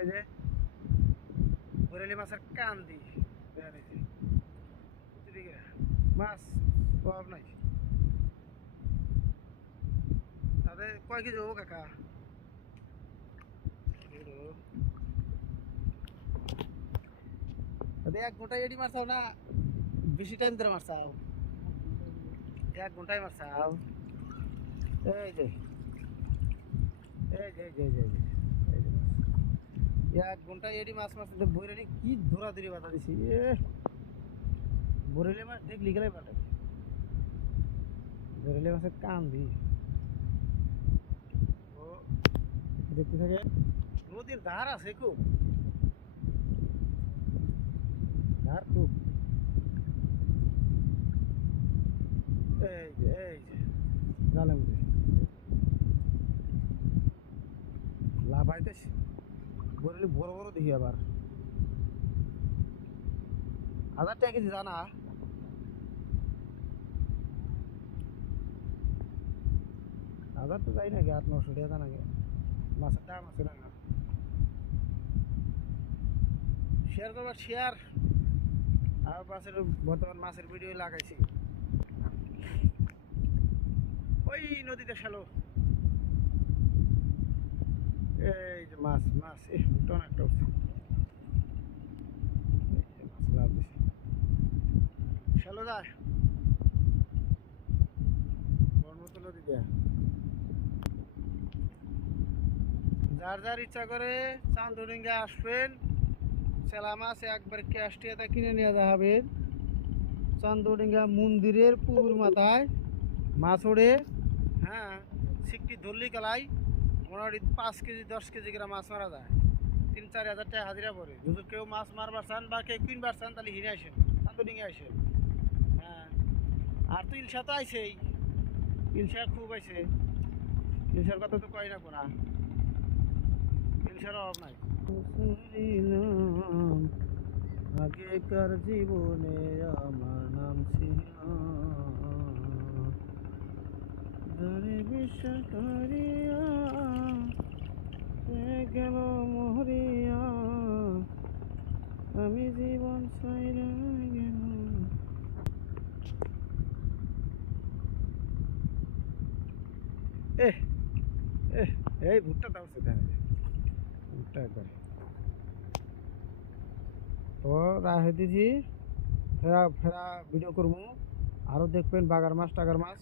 এই যে বরেলি মাছের কান দি দেখেন এই যে। এদিকে মাছ অভাব নাই তাদের কয় কেজি হব কাকা। এক ঘন্টায় এডি মারছাও না বেশি টাইম ধরে মারছাও এক ঘন্টায় মারছাও এই যে এই যে এই যে এই যে। এক ঘন্টায় এডি মাছ মারছে বইরানি কি ধরা ধরি বাতা দিছি, এ। বরেলি মাছ দেখলি গেলে পাল্টে বরেলি মাছের কান দি দেখতে থাকে, নদীর ধার আছে খুব। ধার খুব। এই যে এই যে লাভ আইতেছে বরেলি বড় বড় দেখি আবার। হাজার টাকা কেজি জানা? হাজার তো যাই নাকি আট নশো টাকা নাকি মাছের দাম আছে না? শেয়ার করবার শেয়ার আর মাছের বর্তমান মাছের ভিডিও লাগাইছি। ওই নদীতে খেলো এই মাছ মাছ এই টন একটা শ্যালো যায় ব্রহ্মপুত্র নদী যার যার ইচ্ছা করে চান্দুডিঙ্গা আসবেন। সেলা মাছ একবার ক্যাশ টিয়াতে কিনে নিয়ে যাবে চান্দুডিঙ্গা মন্দিরের পুকুর মাথায় মাছ ওড়ে। হ্যাঁ সিকটি ধরলি কালাই মোটামুটি পাঁচ কেজি, দশ কেজি করে মাছ মারা যায়। তিন, চার হাজার টাকা হাজিরা পড়ে। যদি কেউ মাছ মারবার চান বা কেউ কিনবার চান, তাহলে হিনে আসেন চান্দুডিঙ্গা আসেন। হ্যাঁ। আর তো ইলশা তো আইছেই। ইলশা খুব আইছে। ইলশার কথা তো কয় না কোনা। ইলশার অভাব নাই। আগেকার জীবনে আমার নাম ছিল। বিশ্বাস করিয়া আমি জীবন ছাইরা গেল এ এই ভুট্টা দাও সেটা ভুট্টা একবারে। তো রাহে দিছি ফেরা ফেরা ভিডিও করব। আরও দেখবেন বাগার মাছ, টাগার মাছ।